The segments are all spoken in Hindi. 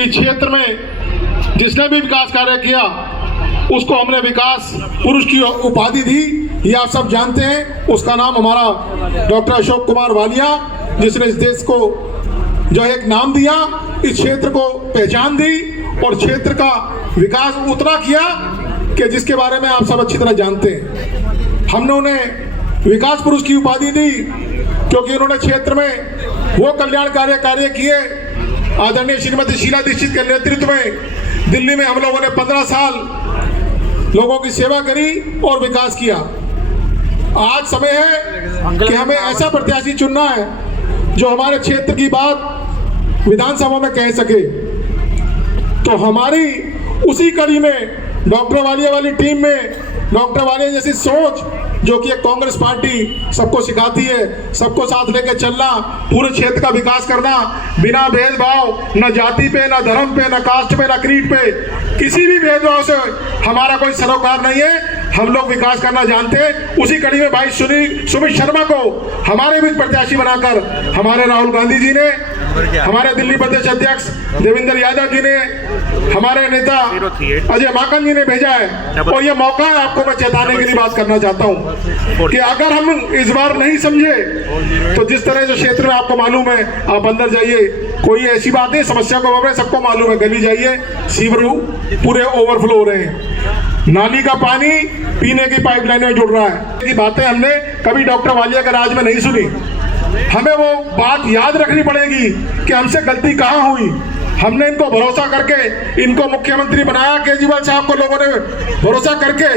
कि क्षेत्र में जिसने भी विकास कार्य किया उसको हमने विकास पुरुष की उपाधि दी। ये आप सब जानते हैं। उसका नाम हमारा डॉक्टर अशोक कुमार वालिया, जिसने इस देश को जो एक नाम दिया, इस क्षेत्र को पहचान दी और क्षेत्र का विकास उतना किया कि जिसके बारे में आप सब अच्छी तरह जानते हैं। हमने उन्हें विकास पुरुष की उपाधि दी क्योंकि उन्होंने क्षेत्र में वो कल्याणकारी कार्य किए। आदरणीय श्रीमती शीला दीक्षित के नेतृत्व में दिल्ली में हम लोगों ने 15 साल लोगों की सेवा करी और विकास किया। आज समय है कि हमें ऐसा प्रत्याशी चुनना है जो हमारे क्षेत्र की बात विधानसभा में कह सके। तो हमारी उसी कड़ी में डॉक्टर वालिया वाली टीम में डॉक्टर वालिया जैसी सोच, जो कि एक कांग्रेस पार्टी सबको सिखाती है, सबको साथ लेकर चलना, पूरे क्षेत्र का विकास करना, बिना भेदभाव, न जाति पे, न धर्म पे, न कास्ट पे, न क्रीड पे, किसी भी भेदभाव से हमारा कोई सरोकार नहीं है। हम लोग विकास करना जानते हैं। उसी कड़ी में भाई सुमित शर्मा को हमारे बीच प्रत्याशी बनाकर हमारे राहुल गांधी जी ने, हमारे दिल्ली प्रदेश अध्यक्ष देवेंद्र यादव जी ने, हमारे नेता अजय माकन जी ने भेजा है। और ये मौका है, आपको मैं चेताने के लिए बात करना चाहता हूँ कि अगर हम इस बार नहीं समझे तो जिस तरह से क्षेत्र में आपको मालूम है, आप अंदर जाइए, कोई ऐसी बात नहीं, समस्या को सबको मालूम है, गली जाइए, सीवर पूरे ओवरफ्लो हो रहे हैं, नाली का पानी पीने की पाइपलाइन में जुड़ रहा है। ये बातें हमने कभी डॉक्टर वालिया के राज में नहीं सुनी। हमें वो बात याद रखनी पड़ेगी कि हमसे गलती कहाँ हुई। हमने इनको भरोसा करके इनको मुख्यमंत्री बनाया, केजरीवाल साहब को लोगों ने भरोसा करके,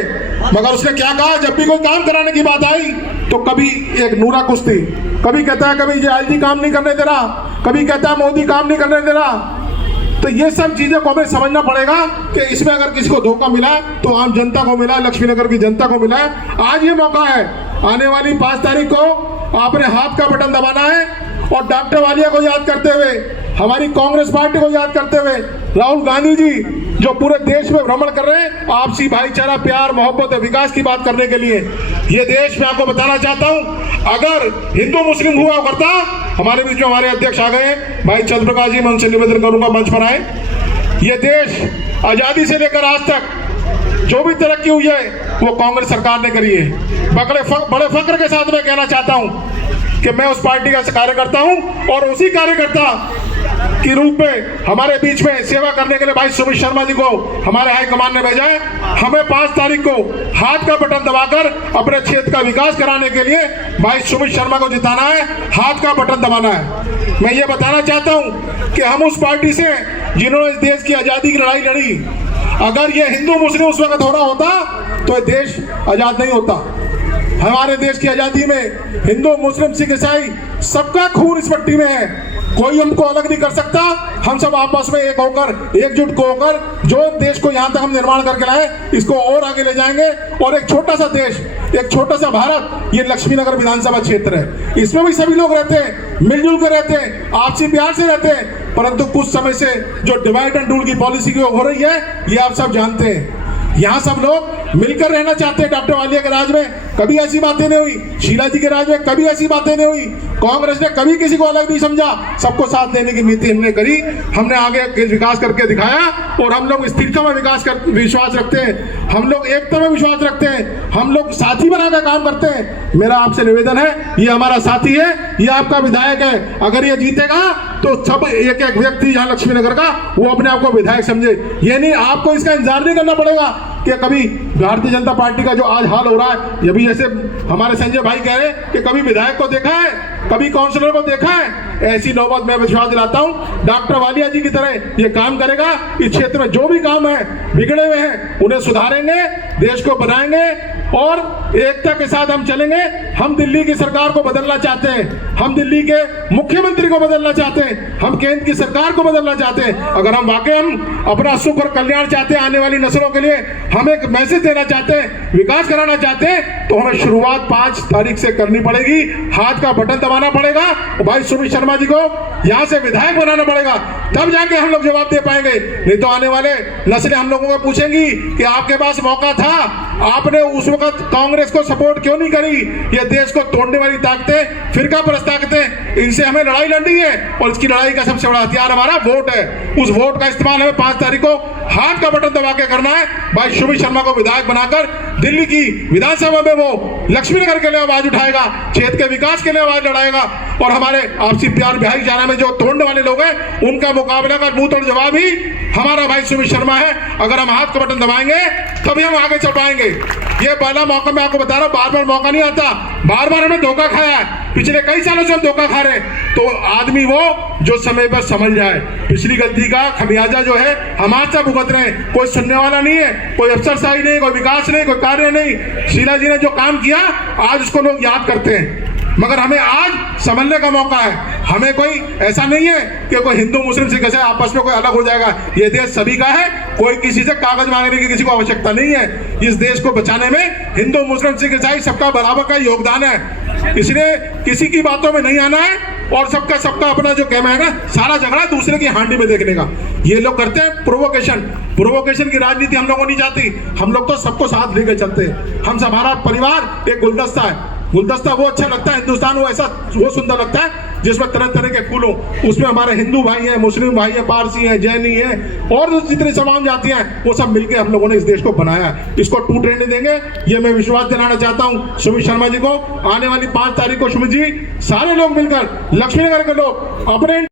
मगर उसने क्या कहा, जब भी कोई काम कराने की बात आई तो कभी एक नूरा कुश्ती, कभी कहता है कभी जी काम नहीं करने दे रहा, कभी कहता है मोदी काम नहीं करने दे रहा। तो ये सब चीजें को हमें समझना पड़ेगा कि इसमें अगर किसी को धोखा मिला तो आम जनता को मिला, लक्ष्मीनगर की जनता को मिला है। आज ये मौका है, आने वाली 5 तारीख को आपने हाथ का बटन दबाना है और डॉक्टर वालिया को याद करते हुए, हमारी कांग्रेस पार्टी को याद करते हुए, राहुल गांधी जी जो पूरे देश में भ्रमण कर रहे हैं आपसी भाईचारा, प्यार, मोहब्बत, विकास की बात करने के लिए, ये देश में आपको बताना चाहता हूं, अगर हिंदू मुस्लिम हुआ करता, हमारे बीच में हमारे अध्यक्ष आ गए भाई चंद्रप्रकाश जी, मैं उनसे निवेदन करूंगा मंच पर आए। ये देश आजादी से लेकर आज तक जो भी तरक्की हुई है वो कांग्रेस सरकार ने करी है। बड़े फक्र के साथ मैं कहना चाहता हूं कि मैं उस पार्टी का कार्यकर्ता हूं और उसी कार्यकर्ता के रूप में हमारे बीच में सेवा करने के लिए भाई सुमित शर्मा जी को हमारे हाईकमान ने भेजा है। हमें 5 तारीख को हाथ का बटन दबाकर अपने क्षेत्र का विकास कराने के लिए भाई सुमित शर्मा को जिताना है, हाथ का बटन दबाना है। मैं ये बताना चाहता हूं कि हम उस पार्टी से जिन्होंने इस देश की आजादी की लड़ाई लड़ी, अगर ये हिंदू मुस्लिम उस वक्त हो रहा होता तो देश आजाद नहीं होता। हमारे देश की आजादी में हिंदू मुस्लिम सिख ईसाई सबका खून इस पट्टी में है, कोई हमको अलग नहीं कर सकता। हम सब आपस में एक होकर, एकजुट को होकर जो देश को यहाँ तक हम निर्माण करके लाए, इसको और आगे ले जाएंगे। और एक छोटा सा देश, एक छोटा सा भारत, ये लक्ष्मीनगर विधानसभा क्षेत्र है, इसमें भी सभी लोग रहते हैं, मिलजुल कर रहते हैं, आपसी प्यार से रहते हैं। परंतु कुछ समय से जो डिवाइड एंड रूल की पॉलिसी हो रही है, ये आप सब जानते हैं। यहाँ सब लोग मिलकर रहना चाहते हैं। डॉक्टर वालिया के राज में कभी ऐसी बातें नहीं हुई, शीला जी के राज में कभी ऐसी बातें नहीं हुई। कांग्रेस ने कभी किसी को अलग नहीं समझा, सबको साथ देने की नीति हमने करी, हमने आगे विकास करके दिखाया। और हम लोग स्थिरता में विश्वास रखते हैं, हम लोग एकता में विश्वास रखते हैं, हम लोग साथी बनाकर काम करते हैं। मेरा आपसे निवेदन है, ये हमारा साथी है, ये आपका विधायक है, अगर ये जीतेगा तो सब एक एक व्यक्ति यहाँ लक्ष्मीनगर का वो अपने आप को विधायक समझे। ये नहीं, आपको इसका इंतजार नहीं करना पड़ेगा कि कभी भारतीय जनता पार्टी का जो आज हाल हो रहा है, ये भी जैसे हमारे संजय भाई कह रहे हैं कि कभी विधायक को देखा है, कभी काउंसलर को देखा है, ऐसी नौबत मैं विश्वास दिलाता हूं डॉक्टर वालिया जी की तरह ये काम करेगा। इस क्षेत्र में जो भी काम है बिगड़े हुए हैं उन्हें सुधारेंगे, देश को बनाएंगे और एकता के साथ हम चलेंगे। हम दिल्ली की सरकार को बदलना चाहते हैं, हम दिल्ली के मुख्यमंत्री को बदलना चाहते हैं, हम केंद्र की सरकार को बदलना चाहते हैं। अगर हम वाकई हम अपना सुख और कल्याण चाहते हैं, आने वाली नस्लों के लिए हम एक मैसेज देना चाहते हैं, विकास कराना चाहते हैं, तो हमें शुरुआत 5 तारीख से करनी पड़ेगी। हाथ का बटन दबाना पड़ेगा और भाई सुमित शर्मा जी को यहाँ से विधायक बनाना पड़ेगा, तब जाके हम लोग जवाब दे पाएंगे। नहीं तो आने वाले नस्लें हम लोगों को पूछेंगी कि आपके पास मौका था, आपने उस वक्त वक्त कांग्रेस को सपोर्ट क्यों नहीं करी? ये देश को तोड़ने वाली ताकतें, फिरका परस्त ताकतें, इनसे हमें लड़ाई लड़नी है और इसकी लड़ाई का सबसे बड़ा हथियार हमारा वोट है। उस वोट का इस्तेमाल हमें 5 तारीख को हाथ का बटन दबा के करना है। भाई सुमित शर्मा को विधायक बनाकर दिल्ली की विधानसभा में वो लक्ष्मीनगर के लिए आवाज उठाएगा, क्षेत्र के विकास के लिए आवाज लड़ाएगा और हमारे आपसी प्यार भाईचारा में जो तोड़ने वाले लोग हैं उनका मुकाबला का मुंह तोड़ जवाब ही हमारा भाई सुमित शर्मा है। अगर हम हाथ का बटन दबाएंगे तभी हम आगे चल पाएंगे। ये पहला मौका मैं आपको बता रहा हूं, बार बार मौका नहीं आता, बार बार हमने धोखा खाया है, पिछले कई सालों से हम धोखा खा रहे हैं। तो आदमी वो जो समय पर समझ जाए पिछली गलती का खमियाजा जो है हम आज से भुगत रहे हैं। कोई सुनने वाला नहीं है, कोई अफसरशाही नहीं, कोई विकास नहीं, कोई कार्य नहीं। शीला जी ने जो काम किया आज उसको लोग याद करते हैं, मगर हमें आज समझने का मौका है। हमें कोई ऐसा नहीं है कि कोई हिंदू मुस्लिम सिख से आपस में कोई अलग हो जाएगा। ये देश सभी का है, कोई किसी से कागज मांगने की किसी को आवश्यकता नहीं है। इस देश को बचाने में हिंदू मुस्लिम सिख ईसाई सबका बराबर का योगदान है, इसलिए किसी की बातों में नहीं आना है और सबका अपना जो कहना है ना, सारा झगड़ा दूसरे की हांडी में देखने का। ये लोग करते हैं प्रोवोकेशन की राजनीति हम लोगों नहीं चाहती। हम लोग तो सबको साथ लेकर चलते हैं। हम हमारा परिवार एक गुलदस्ता है, गुलदस्ता वो अच्छा लगता है, हिंदुस्तान वो सुंदर लगता है जिसमें तरह तरह के फूल हो। उसमें हमारे हिंदू भाई हैं, मुस्लिम भाई हैं, पारसी हैं, जैनी हैं और जितनी तमाम जातियां हैं वो सब मिलकर हम लोगों ने इस देश को बनाया है। इसको टूटने नहीं देंगे, ये मैं विश्वास दिलाना चाहता हूं सुमित शर्मा जी को। आने वाली 5 तारीख को सुमित जी सारे लोग मिलकर, लक्ष्मीनगर के लोग अपने